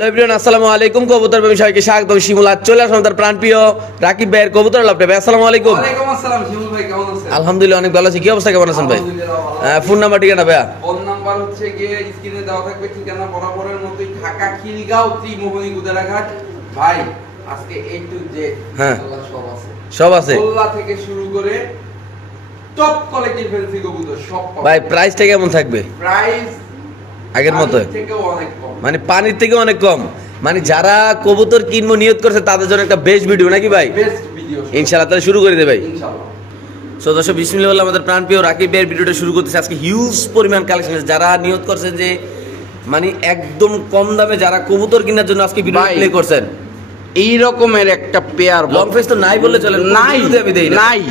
Hello everyone আসসালামু আলাইকুম। কবুতর প্রেমী সবাইকে স্বাগত। শিমুলা চলে আসলাম তার প্রাণপ্রিয় রাকিব ভাইয়ের কবুতর লাভ ভাই আসসালামু আলাইকুম। ওয়ালাইকুম আসসালাম শিমুল ভাই কেমন আছেন? আলহামদুলিল্লাহ অনেক ভালো আছি। কি অবস্থা কেমন আছেন ভাই? ফোন নাম্বার ঠিকানা ভাইয়া? ফোন নাম্বার হচ্ছে গিয়ে স্ক্রিনে দেওয়া থাকবে। ঠিকানা বরাবরের মতোই ঢাকা খিলগাঁও ত্রিমোহনী গুদারাঘাট। ভাই আজকে এ টু জেড হ্যাঁ। সব আছে। সব আছে। গোল্লা থেকে শুরু করে টপ কোয়ালিটির ফেন্সি কবুতর সব ভাই প্রাইসটা কেমন থাকবে? প্রাইস আগের মতো। মানে পানির থেকে অনেক কম। মানে যারা কবুতর কিনবো নিয়ত করছে তাদের জন্য একটা বেস্ট ভিডিও নাকি ভাই? ইনশাআল্লাহ তাহলে শুরু করে দে ভাই। সো দর্শক বিসমিল্লাহ বলে আমাদের প্রাণপ্রিয় রাকিব ভাইয়ের ভিডিওটা শুরু করতেছে। আজকে হিউজ পরিমাণ কালেকশন যারা নিয়ত করছেন যে মানে একদম কম দামে যারা কবুতর কেনার জন্য আজকে ভিডিও প্লে করছেন। এই রকমের একটা পেয়ার লং ফেস তো নাই বললে চলে নাই নাই।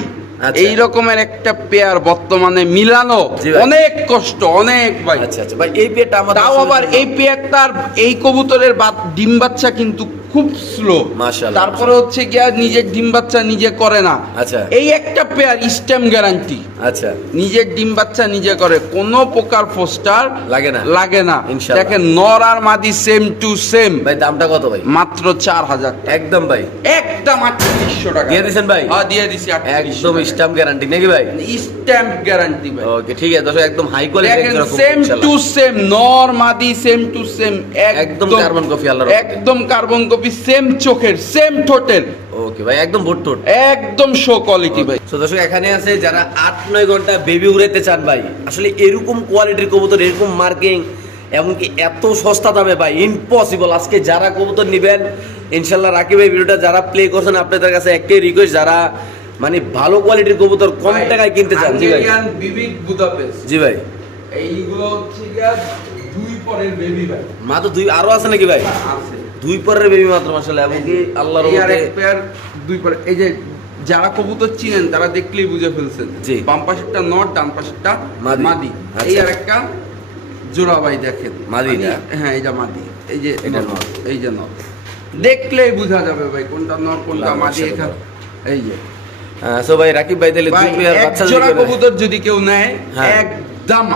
এই রকমের একটা পেয়ার বর্তমানে মিলানো অনেক কষ্ট অনেক ভাই। আচ্ছা আচ্ছা। ভাই এই পেয়ারটা আমাদের তাও আবার এই পেয়ারটার এই কবুতরের বাত- ডিম বাচ্চা কিন্তু খুব স্লো তারপরে হচ্ছে গিয়া নিজের ডিম বাচ্চা নিজে করে না। আচ্ছা। এই একটা পেয়ার স্ট্যাম্প গ্যারান্টি আচ্ছা। নিজের ডিম বাচ্চা নিজে করে কোনো প্রকার পোস্টার লাগে না। লাগে না। দেখেন নর আর মাদি সেম টু সেম ভাই দামটা কত ভাই? মাত্র চার হাজার একদম ভাই। একটা মাত্র তিনশো টাকা। দিয়ে দিছেন ভাই? হ্যাঁ দিয়ে দিছি একদম স্টাম্প গ্যারান্টি নাকি ভাই? স্ট্যাম্প গ্যারান্টি ভাই। ওকে ঠিক আছে দর্শক একদম high quality same to same নর মাদি সেম টু সেম একদম কার্বন copy আল্লাহর একদম কার্বন কপি সেম চোখের সেম ঠোঁটের। ওকে ভাই একদম ভোট টোট একদম শো কোয়ালিটি ভাই। তো দর্শক এখানে আছে যারা আট নয় ঘণ্টা বেবি উড়াইতে চান ভাই। আসলে এরকম কোয়ালিটির কবুতর এরকম মার্কিং এমনকি এত সস্তা দামে ভাই ইম্পসিবল আজকে যারা কবুতর নেবেন ইনশাল্লাহ রাকিব ভাই ভিডিওটা যারা প্লে করছেন আপনাদের কাছে একটাই রিকোয়েস্ট যারা মানে ভালো কোয়ালিটির কবুতর কম টাকায় কিনতে চান। জি ভাই। বিবিক বুদাপেস্ট জি ভাই। এইগুলো হচ্ছে গিয়া দুই পরের বেবি ভাই। মাত্র দুই আরও আছে নাকি ভাই? আছে। দুই পরের বেবি মাত্র মাসাল্লাহ এমনকি আল্লাহর আর এক পেয়ার দুই পরে এই যে যারা কবুতর চিনেন তারা দেখলেই বুঝে ফেলছেন জি। বাম পাশেরটা নট ডান পাশেরটা মাদি। আচ্ছা। এই আর একটা জোড়া ভাই দেখেন মাদি? হ্যাঁ মাদি এই যে এটা নর। এই যে নর দেখলেই বোঝা যাবে ভাই কোনটা নর কোনটা মাদি এই যে সো ভাই রাকিব ভাই তাহলে দুই পেয়ার বাচ্চা যদি জোড়া কেউ নেয়- কবুতর যদি কেউ নেয় হ্যাঁ। একদম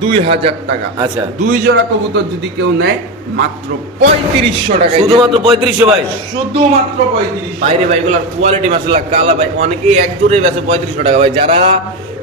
দুই হাজার টাকা। আচ্ছা। দুই জোড়া কবুতর যদি কেউ নেয় মাত্র পঁয়ত্রিশশো টাকা শুধুমাত্র পঁয়ত্রিশশো ভাই? শুধুমাত্র পঁয়ত্রিশ বাইরে ভাইগুলোর কোয়ালিটি মাসাল্লাহ কালা ভাই অনেকেই এক জোড়ে বেছে পঁয়ত্রিশশো টাকা। ভাই যারা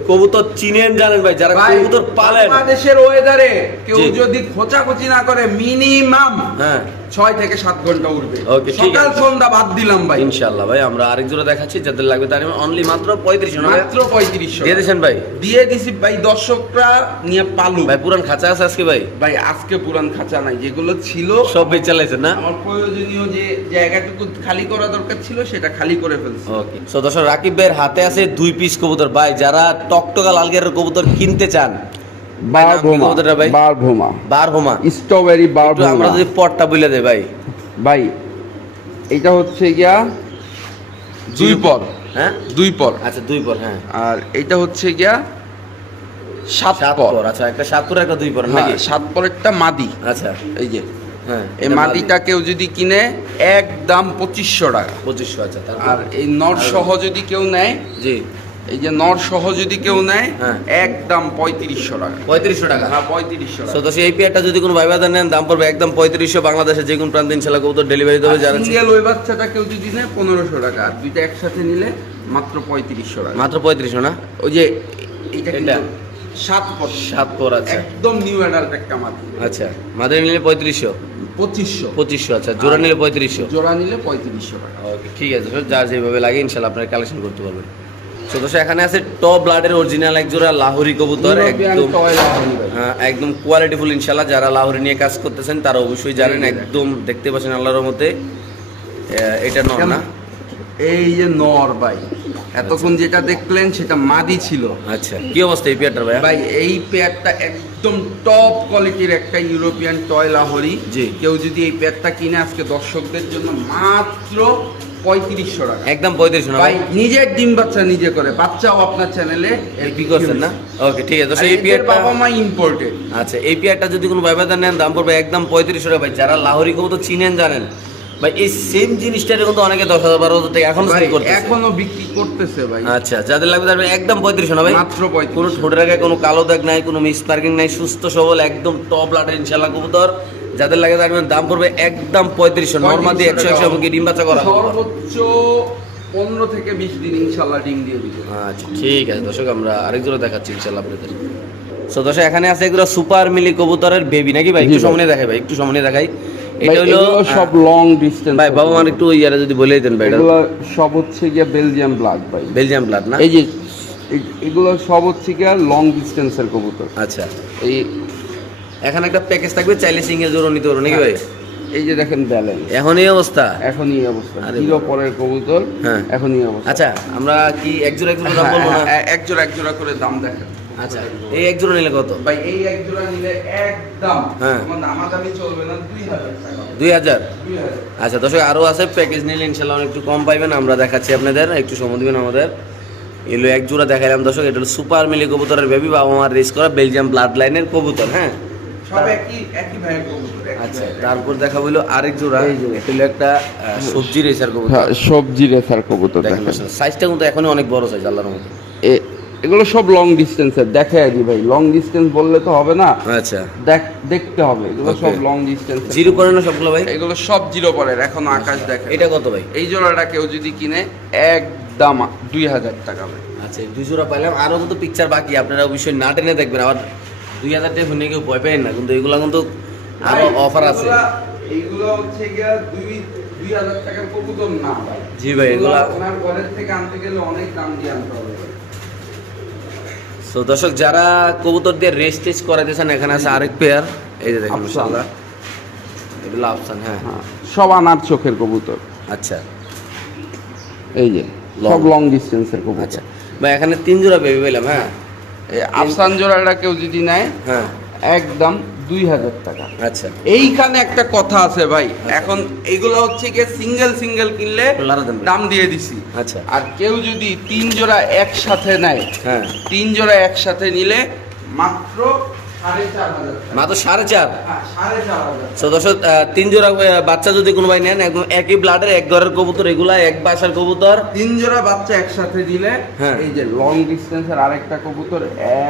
কবুতর চিনেন জানেন ভাই যারা ভাই, কবুতর পালেন। বাংলাদেশের ওয়েদারে কেউ যদি খোঁচাখুচি না করে মিনিমাম হ্যাঁ। ছয় থেকে সাত ঘণ্টা উঠবে ঠিক সকাল সন্ধ্যা বাদ দিলাম ভাই। ইনশাল্লাহ ভাই আমরা আরেক জোড়া দেখাচ্ছি যাদের লাগবে তার অনলি মাত্র পঁয়ত্রিশশো না মাত্র পঁয়ত্রিশশো দিয়ে দিয়েছেন ভাই? দিয়ে দিছি ভাই দর্শকরা নিয়ে পালু। ভাই পুরান খাঁচা আছে আজকে ভাই? ভাই আজকে পুরান খাঁচা নাই যেগুলো ছিল। সব বেচ চালাইছেন না? আমার প্রয়োজনীয় যে জায়গাটুকু খালি করা দরকার ছিল সেটা খালি করে ফেলছি। ওকে সো দর্শক রাকিব ভাইয়ের হাতে আছে দুই পিস কবুতর। ভাই যারা টকটকা লালগের কবুতর কিনতে চান ভাই, স্ট্রবেরি আমরা যদি পটটা বলে দেয় ভাই। ভাই এটা হচ্ছে গিয়া দুই পর হ্যাঁ? দুই পর আচ্ছা দুই পর হ্যাঁ। আর এটা হচ্ছে গিয়া সাত সাত পর আচ্ছা একটা সাত পর একটা দুই পর নাকি? সাত পরেরটা মাদি। আচ্ছা। এই যে। হ্যাঁ এই মাদিটা কেউ যদি কিনে একদম পঁচিশশো টাকা। পঁচিশশো আচ্ছা আর এই নর সহ যদি কেউ নেয় জি। এই যে নর সহ যদি কেউ নেয় হ্যাঁ। একদম পঁয়ত্রিশশো টাকা। পঁয়ত্রিশশো টাকা? হ্যাঁ পঁয়ত্রিশশো তো টাকা দর্শক এই পেয়ারটা যদি কোনো ভাই বাজার নেন দাম পড়বে একদম পঁয়ত্রিশশো বাংলাদেশের যে কোনো প্রান্তে ইনশাল্লাহ কবুতর ডেলিভারি দেবে যারা সিঙ্গেল ওই বাচ্চাটা কেউ যদি নেয় পনেরোশো টাকা। আর দুইটা একসাথে নিলে মাত্র পঁয়ত্রিশশো টাকা। মাত্র পঁয়ত্রিশশো না? ওই যে এটা? সাত পর সাত পর আচ্ছা একদম নিউ অ্যাডাল্ট একটা মাদি আচ্ছা মাদারি নিলে পঁয়ত্রিশশো? পঁচিশশো। পঁচিশশো আচ্ছা জোড়া নিলে পঁয়ত্রিশশো? জোড়া নিলে পঁয়ত্রিশশো টাকা। ওকে ঠিক আছে। যার যেভাবে লাগে ইনশাল্লাহ আপনারা কালেকশন করতে পারবেন। তো দর্শক এখানে আছে টপ ব্লাডের অরিজিনাল এক জোড়া লাহোরি কবুতর একদম হ্যাঁ, একদম কোয়ালিটিফুল ইনশাল্লাহ যারা লাহোরি নিয়ে কাজ করতেছেন তারা অবশ্যই জানেন একদম দেখতে পাচ্ছেন আল্লাহর মতে এটা নর না? এই যে নর ভাই এতক্ষণ যেটা দেখলেন সেটা মাদি ছিল। আচ্ছা কি অবস্থা এই পেয়ারটার ভাইয়া? ভাই এই পেয়ারটা একদম টপ কোয়ালিটির একটা ইউরোপিয়ান টয় লাহরি। জি। কেউ যদি এই পেয়ারটা কিনে আজকে দর্শকদের জন্য মাত্র পঁয়ত্রিশশো টাকা। একদম পঁয়ত্রিশশো না ভাই নিজের ডিম বাচ্চা নিজে করে বাচ্চাও আপনার চ্যানেলে বিক্রি করছেন না? ওকে ঠিক আছে। দর্শক এই এদের বাবা মা ইম্পোর্টেড আচ্ছা এই পেয়ারটা যদি কোনো বাজার নেন দাম পড়বে একদম পঁয়ত্রিশশো টাকা ভাই। যারা লাহোরি কবুতর চিনেন জানেন। ভাই এই সেম জিনিসটা কিন্তু অনেকে দশ হাজার বারো হাজার টাকা এখন সেল করতে এখনও বিক্রি করতেছে ভাই। আচ্ছা যাদের লাগবে তাদের একদম পঁয়ত্রিশশো না ভাই? মাত্র কোনো পঁয়ত্রিশ ঠোঁটের আগে কোনো কালো দাগ নাই কোনো মিস পার্কিং নাই সুস্থ সবল একদম টপ লাটের ইনশাল্লাহ কবুতর। যাদের লাগে থাকবেন দাম পড়বে একদম পঁয়ত্রিশশো নর্মাদি একশো একশো এমনকি ডিম বাচ্চা করা। সর্বোচ্চ পনেরো থেকে বিশ দিন ইনশাল্লাহ ডিম দিয়ে দিবে। আচ্ছা ঠিক আছে দর্শক আমরা আরেকজোড়া দেখাচ্ছি ইনশাল্লাহ আপনাদের। সো দর্শক এখানে আছে এগুলো সুপার মিলি কবুতরের বেবি নাকি ভাই? একটু সামনে দেখাই ভাই একটু সামনে দেখাই। এটা হলো সব লং ডিস্টেন্স ভাই বাবা আমার একটু ইয়ারা যদি বলে দিতেন ভাই এটা এগুলো সব হচ্ছে গিয়ে বেলজিয়াম ব্লাড ভাই। বেলজিয়াম ব্লাড না? এই যে এগুলো সব হচ্ছে গিয়ে লং ডিস্টেন্সের কবুতর। আচ্ছা। এই এখানে একটা প্যাকেজ থাকবে চাইলে সিঙ্গেল জোড়ো নিতে পারো নাকি ভাই? এই যে দেখেন ব্যালেন্স এখন এই অবস্থা? এখন এই অবস্থা। আরে জিরো। পরের কবুতর হ্যাঁ। এখন এই অবস্থা। আচ্ছা আমরা কি এক জোড়া এক জোড়া দাম বলব না? হ্যাঁ, হ্যাঁ, এক জোড়া এক জোড়া করে দাম দেখেন। আচ্ছা এই এক জোড়া নিলে কত? ভাই এই এক জোড়া নিলে একদম হ্যাঁ। দামাদামি চলবে না দুই হাজার টাকা দুই হাজার? আচ্ছা দর্শক আরও আছে প্যাকেজ নিলে ইনশাল্লাহ একটু কম পাইবেন আমরা দেখাচ্ছি আপনাদের একটু সময় দিবেন আমাদের। এগুলো এক জোড়া দেখাইলাম দর্শক এটা হলো সুপার মিলি কবুতরের বেবি বাবা মার রেস করা বেলজিয়াম ব্লাড লাইনের কবুতর হ্যাঁ? সব একই একই ভাইয়ের কবুতর একই আচ্ছা তারপর দেখা হইল আরেক জোড়া এটা একটা সবজি রেসার কবুতর। হ্যাঁ, সবজি রেসার কবুতর দেখেন দেখেন। সাইজটা কিন্তু এখনই অনেক বড় সাইজ আল্লাহর মতো এগুলো সব লং ডিস্টেন্সের দেখে আর ভাই। লং ডিস্টেন্স বললে তো হবে না। আচ্ছা। দেখতে হবে এগুলো সব লং ডিস্টেন্স জিরো করে না সবগুলো ভাই? এগুলো সব জিরো পরের এখন আকাশ দেখে এটা কত ভাই? এই জোড়াটা কেউ যদি কিনে একদম দুই হাজার টাকা ভাই। আচ্ছা দুই জোড়া পাইলাম। আরও তো পিকচার বাকি আপনারা অবশ্যই না টেনে দেখবেন। আবার দুই হাজার টাকা শুনে কেউ ভয় পাই না কিন্তু এগুলো কিন্তু আরও অফার আছে। এইগুলো হচ্ছে গিয়া দুই দুই হাজার টাকার কবুতর না ভাই। জি ভাই এগুলা থেকে আনতে গেলে অনেক দাম দিয়ে আনতে হবে। তো দর্শক যারা কবুতর দিয়ে রেস টেস্ট করাইতেছেন এখানে আছে আরেক পেয়ার এই যে দেখেন। মাশাআল্লাহ। এগুলো আফসান হ্যাঁ। হ্যাঁ সব আনার চোখের কবুতর। আচ্ছা। এই যে. সব লং ডিস্টেন্সের কবুতর। আচ্ছা। ভাই এখানে তিন জোড়া বেবি পেলাম হ্যাঁ। আফসান জোড়াটা কেউ যদি নেয় হ্যাঁ। একদম দুই হাজার টাকা। আচ্ছা। এইখানে একটা কথা আছে ভাই। এখন এইগুলো হচ্ছে গিয়ে সিঙ্গেল সিঙ্গেল কিনলে দাম দিয়ে দিছি। আচ্ছা। আর কেউ যদি তিন জোড়া একসাথে নেয় হ্যাঁ। তিন জোড়া একসাথে নিলে মাত্র মাত্র সাড়ে চার? হ্যাঁ, তো দর্শক তিন জোড়া বাচ্চা যদি কোনো ভাই নেন একদম একই ব্লাডের এক ঘরের কবুতর এগুলা এক বাসার কবুতর। তিন জোড়া বাচ্চা একসাথে দিলে হ্যাঁ। এই যে লং ডিস্টেন্সের আরেকটা কবুতর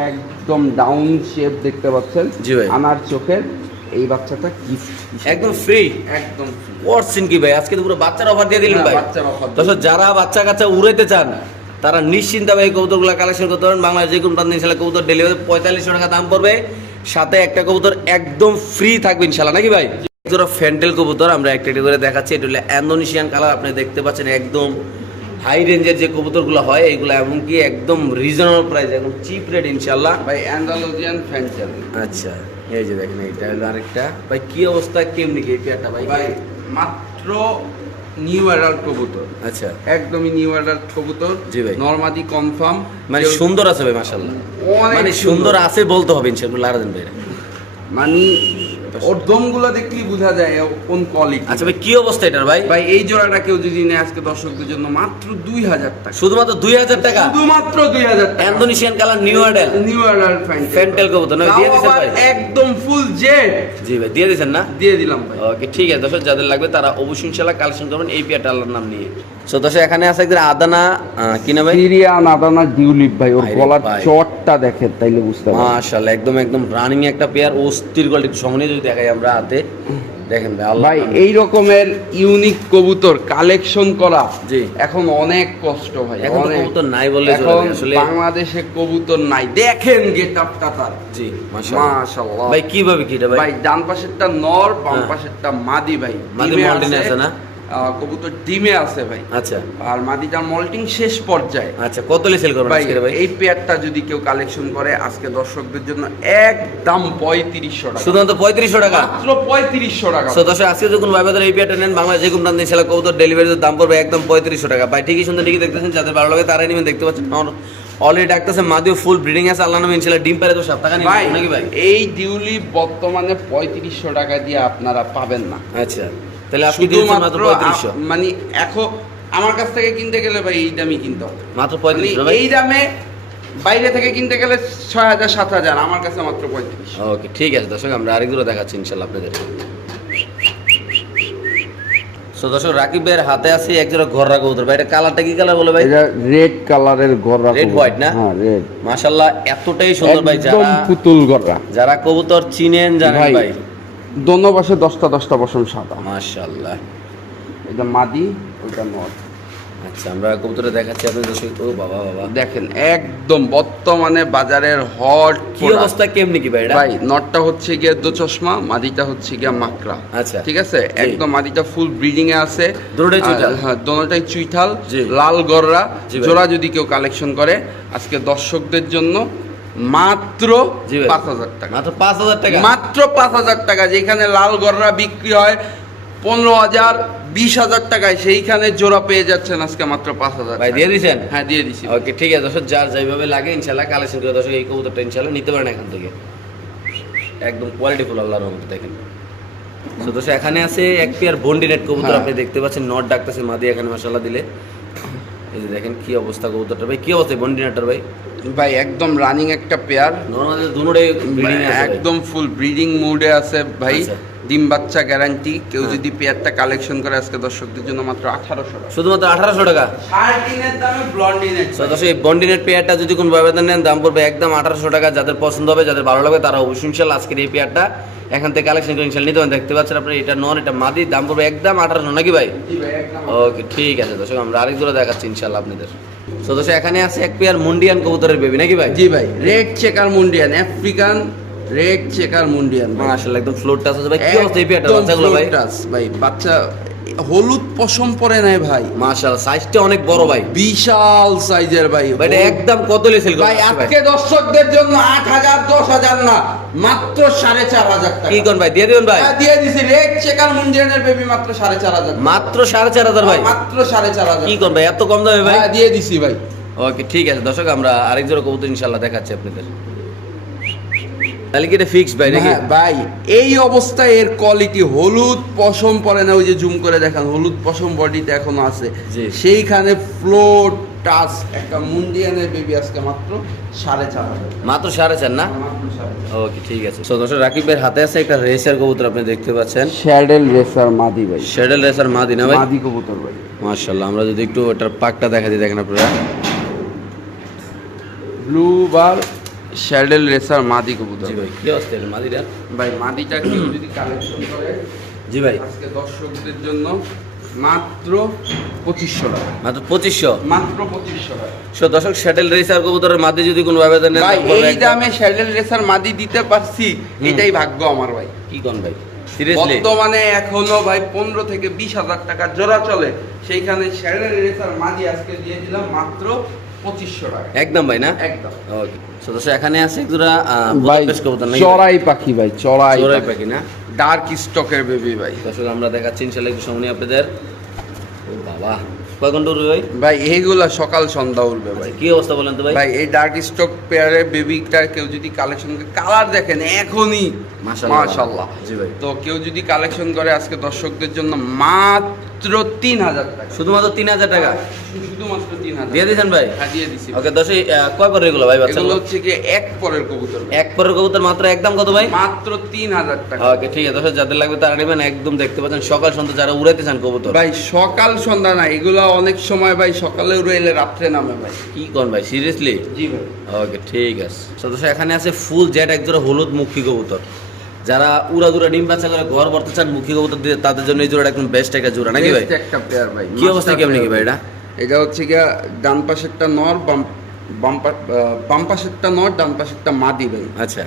একদম ডাউন শেপ দেখতে পাচ্ছেন। জি ভাই। আমার চোখের এই বাচ্চাটা গিফট একদম ফ্রি একদম করছেন কি ভাই? আজকে তো পুরো বাচ্চার অফার দিয়ে দিলেন হ্যাঁ, ভাই। দর্শক যারা বাচ্চা কাচ্চা উড়াইতে চান তারা নিশ্চিন্তে ভাই কবুতরগুলো কালেকশন করতে পারেন। বাংলাদেশ যে কোনো প্রান্তে কবুতর ডেলিভারি পঁয়তাল্লিশশো টাকা দাম পড়বে। সাথে একটা কবুতর একদম ফ্রি থাকবে ইনশাল্লাহ নাকি ভাই? জোড়া ফ্যান্টেল কবুতর আমরা একটা করে দেখাচ্ছি। এটা হলো অ্যান্ডোনেশিয়ান কালার আপনি দেখতে পাচ্ছেন একদম হাই রেঞ্জের যে কবুতরগুলো হয় এগুলো এমনকি একদম রিজনেবল প্রাইস একদম চিপ রেট ইনশাল্লাহ ভাই অ্যান্ডালোজিয়ান ফ্যান্টাল আচ্ছা এই যে দেখেন এইটা হলো আরেকটা। ভাই কি অবস্থা কেমনি কি পেয়ারটা ভাই? ভাই মাত্র নিউ অ্যাডাল্ট কবুতর। আচ্ছা। একদমই নিউ অ্যাডাল্ট কবুতর। জি ভাই। নর্মাদি কনফার্ম। মানে সুন্দর আছে ভাই মাশাআল্লাহ। মানে সুন্দর আছে বলতে হবে ইনশাআল্লাহ লারা দেন ভাই। মানে ওর দমগুলো দেখলেই বোঝা যায় কোন কোয়ালিটি আচ্ছা ভাই কি অবস্থা এটার ভাই? ভাই এই জোড়াটা কেউ যদি নেয় আজকে দর্শকদের জন্য মাত্র দুই হাজার টাকা। শুধুমাত্র দুই হাজার টাকা? শুধুমাত্র দুই হাজার টাকা। Indonesian colour new adult new adult fantail কবুতর না? দিয়ে ভাই? একদম ফুল জেড জি ভাই দিয়ে দিছেন না? দিয়ে দিলাম ভাই। ওকে ঠিক আছে দর্শক যাদের লাগবে তারা অবশ্যই ইনশাআল্লাহ কালেকশন করবেন। এই পেয়ারটা আল্লাহর নাম নিয়ে। সো দর্শক এখানে আছে একজন আদানা কি না ভাই? সিরিয়ান আদানা ডিউলিপ ভাই ওর গলার চটটা দেখেন তাইলে বুঝতে পারবেন। মাশাআল্লাহ একদম একদম রানিং একটা পেয়ার অস্থির কোয়ালিটি সময় যদি দেখাই আমরা হাতে। দেখেন ভাই এই রকমের ইউনিক কবুতর কালেকশন করা জি। এখন অনেক কষ্ট ভাই এখন কবুতর নাই চলে আসলে বাংলাদেশে কবুতর নাই। দেখেন গেট আপটা তার জি মাশাআল্লাহ। ভাই কীভাবে কি এটা ভাই? ভাই ডান পাশেরটা নর বাম হ্যাঁ। পাশেরটা মাদি ভাই। মাদি ডিমে না? কবুতর ডিমে আছে ভাই। আচ্ছা। আর মাদিটা মল্টিং শেষ পর্যায়ে। আচ্ছা কত সেল করবেন ভাই আজকে ভাই? এই পেয়ারটা যদি কেউ কালেকশন করে আজকে দর্শকদের জন্য একদম পঁয়ত্রিশশো টাকা। শুধুমাত্র পঁয়ত্রিশশো টাকা? মাত্র পঁয়ত্রিশশো টাকা। সো দর্শক আজকে যখন ভাই বাজার এই পেয়ারটা নেন বাংলা যে কোনো দাম দিয়েছিল কবুতর ডেলিভারির দাম পড়বে একদম পঁয়ত্রিশশো টাকা। ভাই ঠিকই সুন্দর ঠিকই দেখতেছেন যাদের ভালো লাগে তারাই নেবেন। দেখতে পাচ্ছেন আমার অলরেডি ডাকতেছে মাদিও ফুল ব্রিডিং আছে আল্লাহ নামে ইনশাল্লাহ ডিম পারে তো সাত টাকা নাকি ভাই? এই ডিউলি বর্তমানে পঁয়ত্রিশশো টাকা দিয়ে আপনারা পাবেন না। আচ্ছা। তাহলে আপনি দিয়েছেন মাত্র পঁয়ত্রিশশো। মানে এখন আমার কাছ থেকে কিনতে গেলে ভাই এই দামই কিনতে হবে। মাত্র মানে পঁয়ত্রিশশো ভাই? এই দামে বাইরে থেকে কিনতে গেলে ছয় হাজার সাত হাজার আমার কাছে মাত্র পঁয়ত্রিশ। ওকে ঠিক আছে দর্শক আমরা আরেকগুলো দেখাচ্ছি ইনশাল্লাহ আপনাদের। সো দর্শক রাকিব ভাইয়ের হাতে আছে এক জোড়া ঘররা কবুতর। ভাই এটা কালারটা কি কালার বলে ভাই? এটা রেড কালারের গররা রেড হোয়াইট না? হ্যাঁ রেড মাশাল্লাহ এতটাই সুন্দর ভাই একদম যারা পুতুল গররা যারা কবুতর চিনেন জানেন ভাই। দোনো পাশে দশটা দশটা বসন সাদা। মাশাআল্লাহ। এটা মাদি ওইটা নর আচ্ছা আমরা কবুতরে দেখাচ্ছি আপনাদের দর্শক। ও বাবা বাবা। দেখেন একদম বর্তমানে বাজারের হট কি অবস্থা কেমনি কি ভাই ভাই নটটা হচ্ছে গিয়ে দো চশমা মাদিটা হচ্ছে গিয়ে মাকড়া। আচ্ছা। ঠিক আছে? একদম মাদিটা ফুল ব্রিডিং এ আছে। দুটোটাই চুইঠাল? হ্যাঁ দোনোটাই চুইঠাল লাল গররা। জোড়া যদি কেউ কালেকশন করে আজকে দর্শকদের জন্য মাত্র পাঁচ হাজার টাকা। মাত্র পাঁচ হাজার টাকা। মাত্র পাঁচ হাজার টাকা যেখানে লাল গররা বিক্রি হয় পনেরো হাজার বিশ হাজার টাকায় সেইখানে জোড়া পেয়ে যাচ্ছেন আজকে মাত্র পাঁচ হাজার ভাই দিয়ে দিছেন? হ্যাঁ দিয়ে দিছি। ওকে ঠিক আছে দর্শক যার যেভাবে লাগে ইনশাল্লাহ কালেকশন করে দর্শক এই কবুতরটা ইনশাল্লাহ নিতে পারেন এখান থেকে। একদম কোয়ালিটি ফুল আল্লাহর রহমতে দেখেন। তো দর্শক এখানে আছে এক পেয়ার বন্ডি নেট কবুতর হ্যাঁ। আপনি দেখতে পাচ্ছেন নট ডাকতেছে মাদি এখানে মাশাআল্লাহ দিলে। এই যে দেখেন কি অবস্থা কবুতরটা ভাই কি অবস্থা বন্ডি নেটটার ভাই? ভাই একদম রানিং একটা পেয়ার। একদম ফুল ব্রিডিং মুডে আছে ভাই। আচ্ছা। ডিম বাচ্চা গ্যারান্টি কেউ হ্যাঁ। যদি পেয়ারটা কালেকশন করে আজকে দর্শকদের জন্য মাত্র আঠারোশো টাকা। শুধুমাত্র আঠারোশো টাকা? শার্টিনের দামে ব্লন্ডিনের তো দর্শক এই বন্ডিনেট পেয়ারটা যদি কোনো ব্যবধান নেন দাম পড়বে একদম আঠারোশো টাকা। যাদের পছন্দ হবে যাদের ভালো লাগবে তারা অবশ্যই ইনশাল্লাহ আজকের এই পেয়ারটা এখান থেকে কালেকশন করে ইনশাল্লাহ নিতে পারেন। দেখতে পাচ্ছেন আপনি এটা নন এটা মাদি। দাম পড়বে একদম আঠারোশো নাকি ভাই? জি ভাই একদম। ওকে ঠিক আছে দর্শক আমরা আরেক জোড়া দেখাচ্ছি ইনশাল্লাহ আপনাদের। তো দর্শক এখানে আছে এক পেয়ার মুন্ডিয়ান কবুতরের বেবি নাকি ভাই? জি ভাই। Red checker Mondain African red checker Mondain মাশাআল্লাহ একদম ফ্লোর টাচ আছে ভাই। কি অবস্থা এই পেয়ারটা বাচ্চাগুলো ভাই? touch ভাই বাচ্চা হলুদ পশম পরে নাই ভাই। মাশাআল্লাহ সাইজটা অনেক বড় ভাই। বিশাল সাইজের ভাই ভাই একদম কত লেসেল ভাই আজকে দর্শকদের জন্য আট হাজার দশ হাজার না মাত্র সাড়ে চার হাজার টাকা। কি কোন ভাই দিয়ে দিবেন ভাই? হ্যাঁ, দিয়ে দিছি রেড চেকার মুন্ডিয়ানের বেবি মাত্র সাড়ে চার হাজার মাত্র সাড়ে চার হাজার ভাই? মাত্র সাড়ে চার হাজার কি কোন ভাই এত কম দামে ভাই? হ্যাঁ দিয়ে দিছি ভাই। ওকে ঠিক আছে দর্শক আমরা আরেক জোড়া কবুতর ইনশাল্লাহ দেখাচ্ছি আপনাদের। তাহলে কি এটা ফিক্স ভাই নাকি? ভাই এই অবস্থায় এর কোয়ালিটি হলুদ পশম পরে না ওই যে জুম করে দেখান হলুদ পশম বডিতে এখনও আছে। সেইখানে ফ্লোর টাচ একটা মুন্ডিয়ানের বেবি আজকে মাত্র সাড়ে চার মাত্র সাড়ে চার না? ওকে ঠিক আছে। তো দর্শক রাকিবের হাতে আছে একটা রেসার কবুতর আপনি দেখতে পাচ্ছেন। শ্যাডেল রেসার মাদি ভাই। শেডেল রেসার মাদি না ভাই? মাদি কবুতর ভাই। মাশাআল্লাহ আমরা যদি একটু এটার পাকটা দেখা দিই দেখেন আপনারা। ব্লু বার শ্যাডেল রেসার মাদি কবুতর। জি ভাই কি অবস্থা মাদিটা? ভাই মাদিটা কেউ যদি কালেকশন করে জি ভাই। আজকে দর্শকদের জন্য মাত্র পঁচিশশো টাকা। মাত্র পঁচিশশো? মাত্র পঁচিশশো টাকা। দর্শক শেডেল রেসার কবুতরের মাদি যদি কোনো ভাবে দেন ভাই এই দামে শ্যাডেল রেসার মাদি দিতে পারছি এটাই ভাগ্য আমার ভাই। কি কোন ভাই? বর্তমানে এখনও ভাই পনেরো থেকে বিশ হাজার টাকা জোড়া চলে। সেইখানে শ্যাডেল রেসার মাদি আজকে দিয়ে দিলাম মাত্র পঁচিশশো টাকা। একদম ভাই না? একদম ওকে সো এখানে আছে কবুতর চড়াই পাখি ভাই চড়াই চোরাই পাখি। না? ডার্ক স্টকের বেবি ভাই। আমরা দেখাচ্ছি ইনশাল্লাহ একটু সামনে আপনাদের। ও বাবা কয় ঘণ্টা উঠবে ভাই? ভাই এইগুলা সকাল সন্ধ্যা উঠবে ভাই। কি অবস্থা বলেন তো ভাই? ভাই এই ডার্ক স্টক পেয়ারের বেবিটা কেউ যদি কালেকশন কালার দেখেন এখনই ভাই। তো কেউ যদি কালেকশন করে আজকে দর্শকদের জন্য মাত্র তিন হাজার টাকা। শুধুমাত্র তিন হাজার টাকা? শুধুমাত্র তিন হাজার দিয়ে দিয়েছেন ভাই? হ্যাঁ দিয়ে দিছি। ওকে আহ, কয় পরের এগুলো ভাই বাচ্চা এগুলো হচ্ছে কি এক পরের কবুতর। এক পরের কবুতর মাত্র একদম কত ভাই? মাত্র তিন হাজার টাকা। ওকে ঠিক আছে দর্শক যাদের লাগবে তারা নেবেন। একদম দেখতে পাচ্ছেন সকাল সন্ধ্যা যারা উড়াইতে চান কবুতর। ভাই সকাল সন্ধ্যা না এগুলো অনেক সময় ভাই সকালে উড়ে এলে রাত্রে নামে ভাই। কি কোন ভাই সিরিয়াসলি জি ভাই। ওকে ঠিক আছে। তো এখানে আছে ফুল জেট একজোড়া হলুদ মুখী কবুতর। যারা উড়া দুরা ডিম বাচ্চা করে ঘর ভরতে চান মুখী কবুতর দিয়ে তাদের জন্য এই জোড়াটা একদম বেস্ট একটা জোড়া নাকি ভাই? একটা পেয়ার ভাই। কি অবস্থা কেমন কি ভাই এটা? এটা হচ্ছে গিয়া ডান পাশে একটা নর বাম বাম পা- আহ, বাম পাশেরটা নর ডান পাশেরটা মাদি ভাই। আচ্ছা।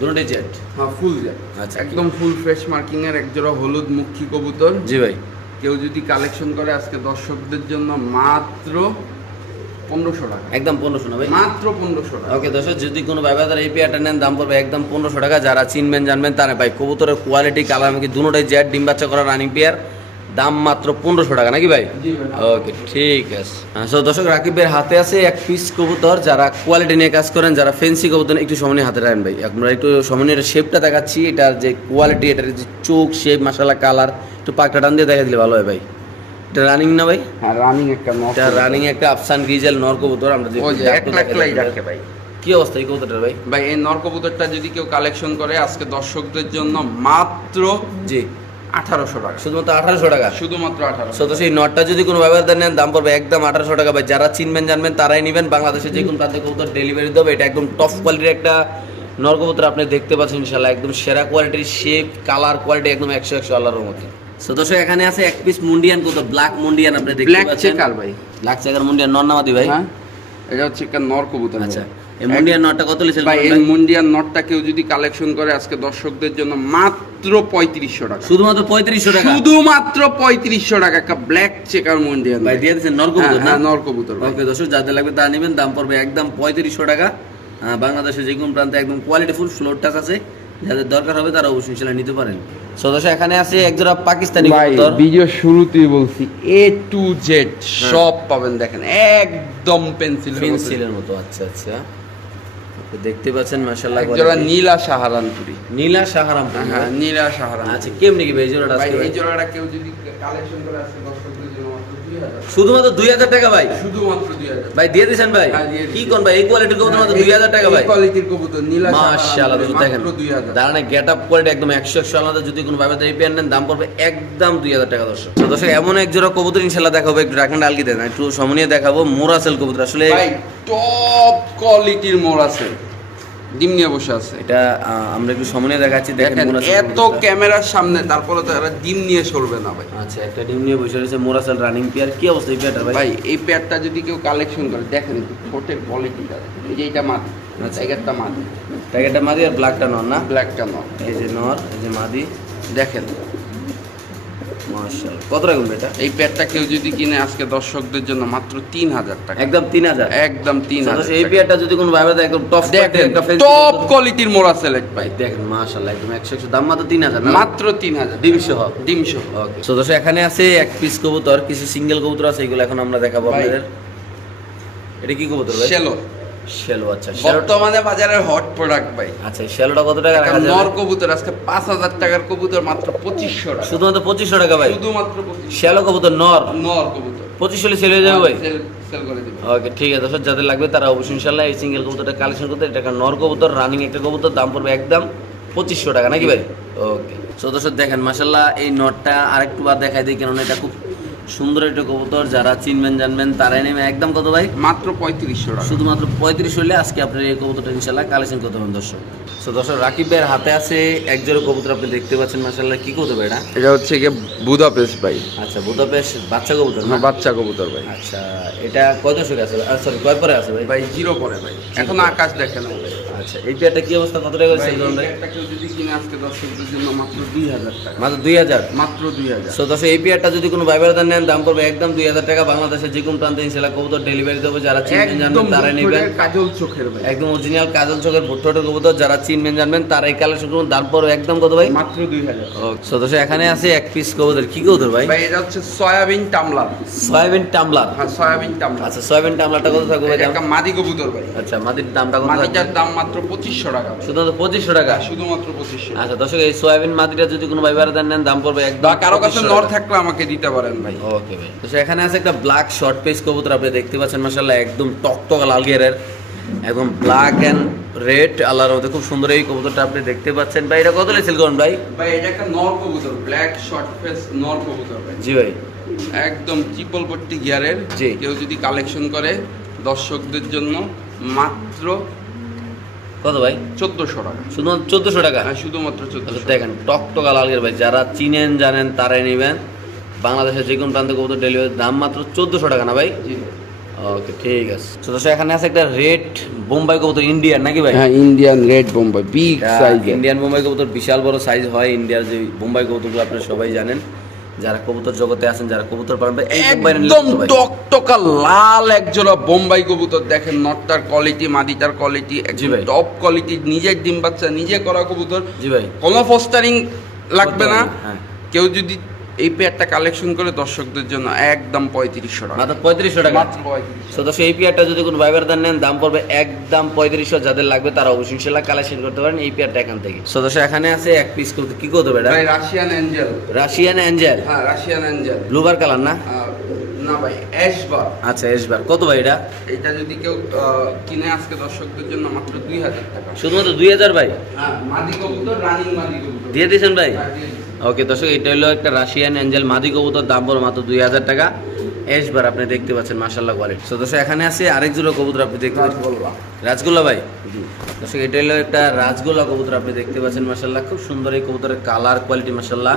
দুটোই জেট হ্যাঁ ফুল যায় আচ্ছা। একদম ফুল ফ্রেশ মার্কিং এর একজোড়া হলুদ মুখী কবুতর। জি ভাই। কেউ যদি কালেকশন করে আজকে দর্শকদের জন্য মাত্র পনেরোশো টাকা। একদম পনেরোশো ভাই? মাত্র পনেরোশো টাকা। ওকে দর্শক যদি কোনো ব্যবহার এই পেয়ারটা নেন দাম পড়বে একদম পনেরোশো টাকা। যারা চিনবেন জানবেন তারা ভাই কবুতরের কোয়ালিটি কালার দুটোটাই জেট ডিম বাচ্চা করা রানিং পেয়ার দাম মাত্র পনেরোশো টাকা নাকি ভাই? ওকে ঠিক আছে। সো দর্শক রাকিবের হাতে আছে এক পিস কবুতর যারা কোয়ালিটি নিয়ে কাজ করেন যারা ফেন্সি কবুতর একটু সময় হাতে রাখেন ভাই। আমরা একটু সময় শেপটা দেখাচ্ছি এটার যে কোয়ালিটি এটার যে চোখ শেপ মশালা কালার একটু পাকটা টান দিয়ে দেখা দিলে ভালো হয় ভাই। এটা রানিং না ভাই? হ্যাঁ রানিং একটা এটা রানিং একটা আফসান গ্রিজেল নর কবুতর আমরা এক লাখ লাই রাখে ভাই। কি অবস্থা এই কবুতরটার ভাই? ভাই এই নর কবুতরটা যদি কেউ কালেকশন করে আজকে দর্শকদের জন্য মাত্র জি। আঠারোশো টাকা। শুধুমাত্র আঠারোশো টাকা? শুধুমাত্র আঠারোশো তো সেই নটটা যদি কোনো ব্যবহার নেন দাম পড়বে একদম আঠারোশো টাকা ভাই। যারা চিনবেন জানবেন তারাই নেবেন। বাংলাদেশে যে কোনো প্রান্তে কবুতর ডেলিভারি দেবে এটা একদম টপ কোয়ালিটির একটা নর কবুতর আপনি দেখতে পাচ্ছেন ইনশাল্লাহ একদম সেরা কোয়ালিটির শেপ কালার কোয়ালিটি একদম একশো একশো আল্লাহর মতো সো দর্শক এখানে আছে এক পিস মুন্ডিয়ান কবুতর ব্ল্যাক মুন্ডিয়ান আপনি দেখতে ব্ল্যাক চেকার ভাই। ব্ল্যাক চেকার মুন্ডিয়ান নর নামাদি ভাই। হ্যাঁ। এটা হচ্ছে একটা নর কবুতর আচ্ছা এই মুন্ডিয়ান নরটা কত লিখেছেন ভাই এই মুন্ডিয়ান নটটা কেউ যদি কালেকশন করে আজকে দর্শকদের জন্য মাত্র পঁয়ত্রিশশো টাকা। শুধুমাত্র পঁয়ত্রিশশো টাকা? শুধুমাত্র পঁয়ত্রিশশো টাকা একটা ব্ল্যাক চেকার মুন্ডিয়ান ভাই দিয়ে দিচ্ছেন নর কবুতর না? নর কবুতর ওকে দর্শক যাদের লাগবে তা নেবেন। দাম পড়বে একদম পঁয়ত্রিশশো টাকা। আহ, বাংলাদেশের যে কোনো প্রান্তে একদম কোয়ালিটি ফুল ফ্লোর টাচ আছে। যাদের দরকার হবে তারা অবশ্যই সেটা নিতে পারেন। সো দর্শক এখানে আছে একজোড়া পাকিস্তানি ভাই ভিডিও শুরুতেই বলছি এ টু জেড সব পাবেন দেখেন একদম পেন্সিল পেন্সিলের মতো। আচ্ছা আচ্ছা। দেখতে পাচ্ছেন মাশাআল্লাহ একজোড়া নীলা সাহারানপুরি। নীলা সাহারামপুর হ্যাঁ নীলা সাহারান আচ্ছা কেমনি কি এই জোড়াটা ভাই এই জোড়াটা কেউ যদি কালেকশন করে মাত্র 2000 শুধুমাত্র দুই হাজার টাকা ভাই? শুধুমাত্র 2000 ভাই দিয়ে দিয়েছেন ভাই? হ্যাঁ, কি। কোন ভাই? এই কোয়ালিটির কবুতর মাত্র দুই হাজার টাকা ভাই। কোয়ালিটির কবুতর নীলা মাশাআল্লাহ দেখেন দাঁড়ানে গেট আপ কোয়ালিটি একদম একশো একশো আলাদা। যদি কোনো ভাবে এই পেয়ার নেন দাম পড়বে একদম দুই হাজার টাকা দর্শক। দর্শক এমন এক জোড়া কবুতর ইনশাল্লাহ দেখাবো একটু রাখেন আলগি দেন একটু সমনিয়ে দেখাবো মোরাসেল কবুতর। আসলে টপ কোয়ালিটির মোর আছে ডিম নিয়ে বসে আছে। এটা আমরা একটু সমনিয়ে দেখাচ্ছি দেখেন এত ক্যামেরার সামনে তারপরে তো এরা ডিম নিয়ে সরবে না ভাই। আচ্ছা একটা ডিম নিয়ে বসে রয়েছে মোরাসেল রানিং পেয়ার। কি অবস্থা এই পেয়ারটা ভাই? ভাই এই পেয়ারটা যদি কেউ কালেকশন করে দেখেন ঠোঁটের কোয়ালিটিটা এই যে এইটা মাটি আচ্ছা। টাইগারটা মাদি। প্যাকেটটা মাদি আর ব্ল্যাকটা নর না? ব্ল্যাকটা নর। এই যে নর এই যে মাদি। দেখেন কত এটা? এই কেউ যদি কিনে আজকে দর্শকদের জন্য মাত্র তিন হাজার টাকা। একদম তিন হাজার? একদম তিন হাজার এই যদি কোনো ভাবে দেয় একদম টপ টপ কোয়ালিটির মোড়া সিলেক্ট ভাই দেখেন মাশাআল্লাহ একদম একশো একশো দাম মাত্র তিন হাজার মাত্র তিন হাজার। ডিম সহ? ডিম সহ। ওকে দর্শক এখানে আছে এক পিস কবুতর কিছু সিঙ্গেল কবুতর আছে এগুলো এখন আমরা দেখাবো। আপনাদের। এটা কি কবুতর ভাই? শেলো শেলো আচ্ছা বর্তমানে বাজারের হট প্রোডাক্ট ভাই। আচ্ছা শেলোটা কত টাকা রাখা যাবে? নর কবুতর আজকে পাঁচ হাজার টাকার কবুতর মাত্র পঁচিশশো টাকা। শুধুমাত্র পঁচিশশো টাকা ভাই? শুধুমাত্র পঁচিশশো। শেলো কবুতর নর? নর কবুতর। পঁচিশশো হলে সেল হয়ে যাবে ভাই? করে দিবে। ওকে ঠিক আছে দর্শক যাদের লাগবে তারা অবশ্যই ইনশাল্লাহ এই সিঙ্গেল কবুতরটা কালেকশন করতে এটা একটা নর কবুতর রানিং একটা কবুতর দাম পড়বে একদম পঁচিশশো টাকা নাকি ভাই? ওকে সো দর্শক দেখেন মাসাল্লাহ এই নটটা আরেকটু বার দেখাই দিই কেননা এটা খুব সুন্দর একটা কবুতর যারা চিনবেন জানবেন তারাই নেবে। একদম কত ভাই? মাত্র পঁয়ত্রিশশো টাকা। শুধুমাত্র পঁয়ত্রিশ হলে আজকে আপনার এই কবুতরটা ইনশাল্লাহ কালেকশন করতে পারেন দর্শক। সো দর্শক রাকিব ভাইয়ের হাতে আছে এক জোড়া কবুতর আপনি দেখতে পাচ্ছেন মাসাল্লাহ কি কবুতর ভাই এটা? এটা হচ্ছে গিয়ে বুদাপেস্ট ভাই। আচ্ছা বুদাপেশ বাচ্চা কবুতর না? বাচ্চা কবুতর ভাই। আচ্ছা এটা কয় দশকে আছে? সরি কয় পরে আছে ভাই? ভাই জিরো পরে ভাই। এখন আকাশ দেখে না ভাই আচ্ছা এই পেয়ারটা কি অবস্থা? কত টাকা ভাই, সেল এই করুন কেউ যদি কিনে আজকে দর্শকদের জন্য মাত্র দুই হাজার টাকা। মাত্র সো এই পেয়ারটা যদি কোনো ভাই দান নেন দাম পড়বে একদম দুই হাজার টাকা। বাংলাদেশের যে কোনো প্রান্তে কবুতর ডেলিভারি দেবো যারা চিনবেন জানবেন তারাই নেবেন। কাজল চোখের ভাই। একদম অরিজিনাল কাজল চোখের কবুতর যারা চিনবেন জানবেন তারাই কালেকশন করুন। দাম পড়বে একদম কত ভাই? মাত্র দুই হাজার। সো দশ এখানে আছে এক পিস কবুতর। কি কবুতর ভাই? ভাই এটা হচ্ছে সয়াবিন টামলার সয়াবিন টামলার হ্যাঁ সয়াবিন টামলার আচ্ছা সয়াবিন টামলারটা কত থাকবে ভাই? এটা দাম? মাদি কবুতর ভাই। আচ্ছা মাটির দামটা কত মাদিটার দাম মাত্র পঁচিশশো টাকা। শুধুমাত্র পঁচিশশো টাকা? শুধুমাত্র পঁচিশশো। আচ্ছা দর্শক এই সয়াবিন মাটিটা যদি কোনো ভাই নেন দাম পড়বে একদম কারও কাছে 2500 নর থাকলে আমাকে দিতে পারেন ভাই। ওকে ভাই। তো এখানে আছে একটা ব্ল্যাক শর্ট পেস কবুতর আপনি দেখতে পাচ্ছেন মাশাআল্লাহ একদম টকটক লাল গিয়ারের একদম ব্ল্যাক এন্ড রেড আল্লাহর মধ্যে খুব সুন্দর এই কবুতরটা আপনি দেখতে পাচ্ছেন। ভাই এটা কত লেছিল করুন ভাই? ভাই এটা একটা নর কবুতর ব্ল্যাক শর্ট ফেস নর কবুতর ভাই। জি ভাই। একদম চিপল পট্টি গিয়ারের। কেউ যদি কালেকশন করে দর্শকদের জন্য মাত্র কত ভাই? চোদ্দশো টাকা। শুধুমাত্র চোদ্দশো টাকা? হ্যাঁ শুধুমাত্র আচ্ছা, চোদ্দশো দেখেন টকটক লাল গিয়ার ভাই যারা চিনেন জানেন তারাই নেবেন। বাংলাদেশের যে কোনো প্রান্তে কবুতর ডেলিভারি দাম মাত্র চোদ্দশো টাকা না ভাই? ওকে ঠিক আছে। তো এখানে আছে একটা রেড বোম্বাই কবুতর ইন্ডিয়ান নাকি ভাই? হ্যাঁ Indian red Bombay big size Indian Bombay কবুতর বিশাল বড় সাইজ হয় ইন্ডিয়ার যে বোম্বাই কবুতরগুলো আপনারা সবাই জানেন। যারা কবুতর জগতে আছেন যারা কবুতর পালন একদম? টকটকা লাল একজোড়া বোম্বাই কবুতর দেখেন নটটার কোয়ালিটি মাদিটার কোয়ালিটি একদম টপ কোয়ালিটি নিজের ডিম বাচ্চা নিজে করা কবুতর। জি ভাই। কোনো ফস্টারিং লাগবে না হ্যাঁ। কেউ যদি এই পেয়ারটা কালেকশন করে দর্শকদের জন্য একদম পঁয়ত্রিশশো টাকা। মাত্র পঁয়ত্রিশশো টাকা? মাত্র পঁয়ত্রিশশো। দর্শক এই পেয়ারটা যদি কোনো ভাইবার দান নেন দাম পড়বে একদম পঁয়ত্রিশশো। যাদের লাগবে তারা অবশ্যই ইনশাল্লাহ কালেকশন করতে পারেন এই পেয়ারটা এখান থেকে। সো দর্শক এখানে আছে এক পিস করতে। কি করতে হবে রাশিয়ান অ্যাঞ্জেল রাশিয়ান অ্যাঞ্জেল হ্যাঁ Russian angel blue bar colour না? না ভাই অ্যাশবার আচ্ছা কত ভাই এটা? এটা যদি কেউ কিনে আজকে দর্শকদের জন্য মাত্র দুই হাজার টাকা। শুধুমাত্র দুই হাজার ভাই? হ্যাঁ মাদি কবুতর রানিং মাদি কবুতর। দিয়ে দিয়েছেন ভাই? হ্যাঁ। ওকে দর্শক এটা হলো একটা রাশিয়ান অ্যাঞ্জেল মাদি কবুতর দাম পড়ো মাত্র দুই হাজার টাকা। এসবার আপনি দেখতে পাচ্ছেন মার্শাল্লাহ কোয়ালিটি তো দর্শক এখানে আছে আরেক জোড়া কবুতর আপনি দেখতে পাচ্ছেন। রাজগোল্লা। ভাই? দর্শক এটা হলো একটা রাজগোলা কবুতর আপনি দেখতে পাচ্ছেন মাসাল্লাহ খুব সুন্দর এই কবুতরের কালার কোয়ালিটি মাসাল্লাহ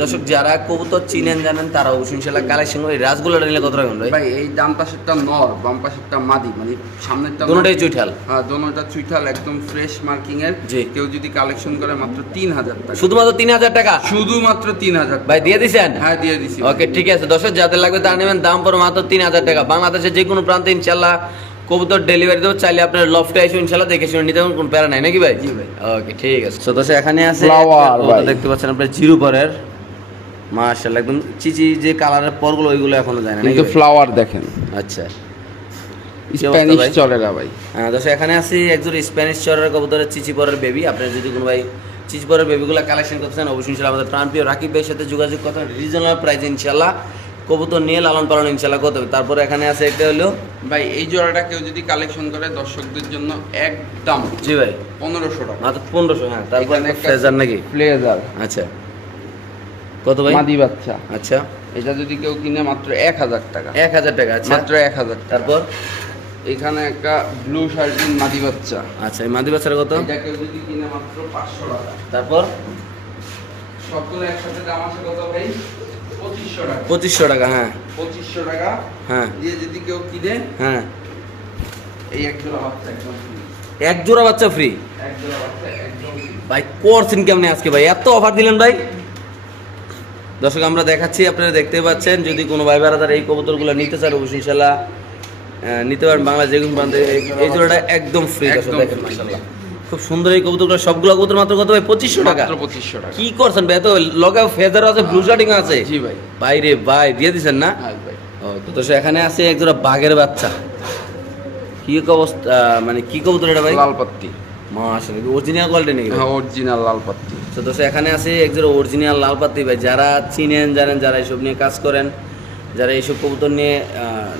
দর্শক যারা কবুতর চিনেন জানেন তারা অবশ্যই ইনশাল্লাহ কালেকশন করে রাজগোলাটা নিলে কত রাখবেন ভাই? এই ডান পাশেরটা নর বাম পাশেরটা মাদি মানে সামনেরটা নর। দুটোটাই চুইঠাল? হ্যাঁ দোনোটা চুইঠাল একদম ফ্রেশ মার্কিং এর জি। কেউ যদি কালেকশন করে মাত্র তিন হাজার টাকা। শুধুমাত্র তিন হাজার টাকা? শুধুমাত্র তিন হাজার ভাই দিয়ে দিছেন? হ্যাঁ দিয়ে দিছি। ওকে ঠিক আছে। দর্শক যাদের লাগবে তারা নেবেন। দাম পড়ো মাত্র তিন হাজার টাকা। বাংলাদেশের যে কোনো প্রান্তে ইনশাল্লাহ কবুতর ডেলিভারি দেবো চাইলে আপনার লফটে এসে ইনশাল্লাহ দেখে শুনে নিতে কোনো প্যারা নাই নাকি ভাই? জি ভাই। ওকে ঠিক আছে। তো এখানে আছে। দেখতে পাচ্ছেন আপনার জিরো পরের। মাশাআল্লাহ একদম চিচি যে কালারের পরগুলো ওইগুলো এখনও যায় না কিন্তু ফ্লাওয়ার দেখেন। আচ্ছা। স্প্যানিশ ভাই? হ্যাঁ এখানে আছে একজন স্প্যানিশ চরের কবুতরের চিচি পরের বেবি আপনার যদি কোনো ভাই চিচি পরের বেবিগুলো কালেকশন করতে চান অবশ্যই আমাদের প্রাণপ্রিয় রাকিব ভাইয়ের সাথে যোগাযোগ করতে রিজনাল প্রাইস ইনশাল্লাহ কবুতর নিয়ে লালন পালন ইনশাল্লাহ করতে হবে। তারপরে এখানে আছে একটা হলো ভাই এই জোড়াটা কেউ যদি কালেকশন করে দর্শকদের জন্য একদম জি ভাই। পনেরোশো টাকা। মাত্র পনেরোশো হ্যাঁ তারপর ফ্রেজার নাকি? ফ্লেজার। আচ্ছা। কত ভাই? মাদি বাচ্চা। আচ্ছা। এটা যদি কেউ কিনে মাত্র এক হাজার টাকা। এক হাজার টাকা আচ্ছা। মাত্র এক হাজার তারপর? এখানে একটা ব্লু শার্টিন মাদি বাচ্চা। আচ্ছা এই মাদি বাচ্চার কত? এটা কেউ যদি কিনে মাত্র পাঁচশো টাকা। তারপর? সবগুলো একসাথে দাম আছে কত ভাই? পঁচিশশো টাকা। হ্যাঁ। পঁচিশশো টাকা হ্যাঁ। দিয়ে যদি কেউ কিনে হ্যাঁ। এই এক জোড়া বাচ্চা একদম এক জোড়া বাচ্চা ফ্রি এক জোড়া বাচ্চা একদম ভাই করছেন কেমনে আজকে ভাই? এত অফার দিলেন ভাই? দর্শক আমরা দেখাচ্ছি আপনারা দেখতে পাচ্ছেন যদি কোনো ভাই বেড়াদার এই কবুতরগুলো নিতে চান অবশ্যই ইনশাল্লাহ নিতে পারেন বাংলা যে কোনো এই- জোড়াটা একদম ফ্রি দর্শক দেখেন free। খুব সুন্দর এই কবুতরগুলো সবগুলো কবুতর মাত্র কত ভাই? পঁচিশশো টাকা। মাত্র পঁচিশশো টাকা। কি করছেন ভাই? এত লগে ফেজার আছে ব্লু শার্টিং আছে। জি ভাই। ভাই রে ভাই দিয়ে দিছেন না? হ্যাঁ তো এখানে আছে এক জোড়া বাঘের বাচ্চা। কি অবস্থা মানে কি কবুতর এটা ভাই? লাল পাত্তি। মাশাআল্লাহ অরিজিনাল কোয়ালিটি নাকি হ্যাঁ অরিজিনাল লাল পাত্তি। তো দোস্ত এখানে আছে একজন অরিজিনাল লাল পাতি ভাই। যারা চিনেন জানেন যারা এসব নিয়ে কাজ করেন যারা এইসব কবুতর নিয়ে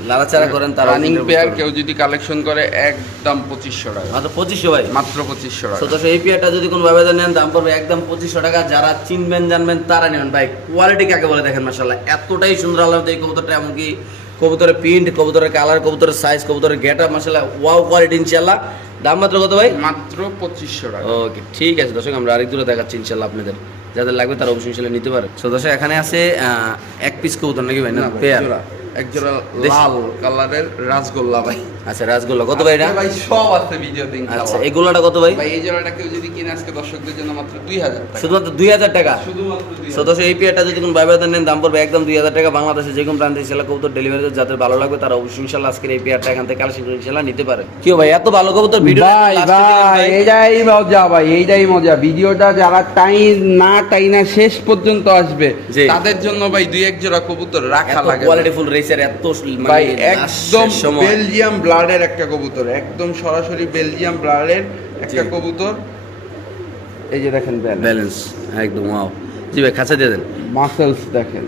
লাড়াচাড়া করেন তারা রানিং পেয়ার কেউ যদি কালেকশন করে একদম পঁচিশশো টাকা। মাত্র পঁচিশশো ভাই? মাত্র পঁচিশশো তো টাকা দোস্ত এই পেয়ারটা যদি কোনো ভাবে নেন দাম পড়বে একদম পঁচিশশো টাকা। যারা চিনবেন জানবেন তারা নেবেন। ভাই কোয়ালিটি কাকে বলে দেখেন মাসাল্লাহ এতটাই সুন্দর আলাদা এই কবুতরটা এমনকি কবুতরের প্রিন্ট কবুতরের কালার কবুতরের সাইজ কবুতরের গেট আপ মাসাল্লাহ ওয়াও কোয়ালিটি ইনশাল্লাহ দাম মাত্র কত ভাই? মাত্র পঁচিশশো টাকা। ওকে ঠিক আছে দর্শক আমরা আরেক দূরে দেখাচ্ছি ইনশাল্লাহ আপনাদের। যাদের লাগবে তারা অবশ্যই ইনশাল্লাহ নিতে পারে। তো দর্শক এখানে আছে এক পিস কবুতর নাকি ভাই? না না পেয়ার জোড়া। এক জোড়া দেশি। লাল কালারের রাসগোল্লা ভাই। আচ্ছা রাজগোল্লা কত ভাই আজকে ভাই সব আছে ভিডিওতে আচ্ছা এগুলোটা কত ভাই? ভাই এই জোড়াটা কেউ যদি কিনে আজকে দর্শকদের জন্য মাত্র দুই হাজার টাকা। শুধুমাত্র দুই হাজার টাকা? শুধুমাত্র এই পেয়ারটা যদি কোনো ভাই নেন দাম পড়বে একদম দুই হাজার টাকা। বাংলাদেশে যে কোনো প্রান্তে ইনশাল্লাহ কবুতর ডেলিভারি যাদের ভালো লাগবে তারা অবশ্যই ইনশাল্লাহ আজকের এই পেয়ারটা এখান থেকে কালেকশন করে ইনশাল্লাহ নিতে পারে কি ভাই এত ভালো কবুতর ভিডিও ভাই ভাই এইটাই মজা ভাই এইটাই মজা। ভিডিওটা যারা টাইম না টাইনা শেষ পর্যন্ত আসবে। তাদের জন্য ভাই দুই এক জোড়া কবুতর রাখা লাগে। কোয়ালিটি ফুল রেসার এত মানে ভাই একদম বেলজিয়াম ব্লাডের একটা কবুতর একদম সরাসরি বেলজিয়াম ব্লাডের একটা। কবুতর। এই যে দেখেন ব্যালেন্স। একদম ওয়াও। জি ভাই খাঁচা দিয়ে দেন। মাসেলস দেখেন।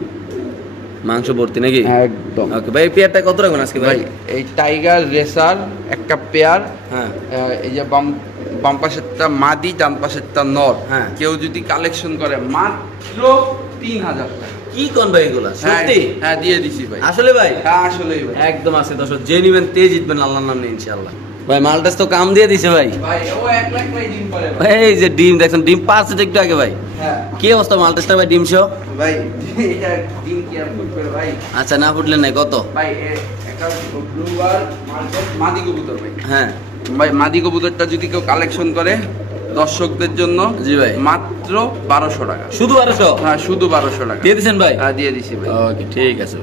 মাংস ভর্তি নাকি? একদম। ওকে ভাই পেয়ারটা কত রাখবেন আজকে ভাই? ভাই এই টাইগার রেসার একটা পেয়ার হ্যাঁ। এই যে বাম বাম পাশেরটা মাদি ডান পাশেরটা নর। হ্যাঁ। কেউ যদি কালেকশন করে মাত্র তিন হাজার টাকা। কি কোন ভাই এগুলা? হ্যাঁ, সত্যি? হ্যাঁ দিয়ে দিছি ভাই। আসলে ভাই? হ্যাঁ আসলেই ভাই। একদম আছে দর্শক। যে নিবেন তে জিতবেন আল্লাহর নাম নিয়ে ইনশাআল্লাহ। ভাই মালটাস তো কাম দিয়ে দিছে ভাই। এই যে ডিম দেখছেন ডিম একটু আগে ভাই। হ্যাঁ। কি অবস্থা মালটাসটা ভাই ডিম শো ভাই ডিম কি আর ফুটবে ভাই? আচ্ছা না ফুটলেন নাই কত? ভাই একটা ব্লু মার্কেট মাদি কবুতর ভাই। হ্যাঁ। ভাই মাদি কবুতরটা যদি কেউ কালেকশন করে দর্শকদের জন্য জি ভাই। মাত্র বারোশো টাকা। শুধু বারোশো? হ্যাঁ শুধু বারোশো টাকা। দিয়ে দিচ্ছেন ভাই? হ্যাঁ দিয়ে দিছি ভাই। ওকে ঠিক আছে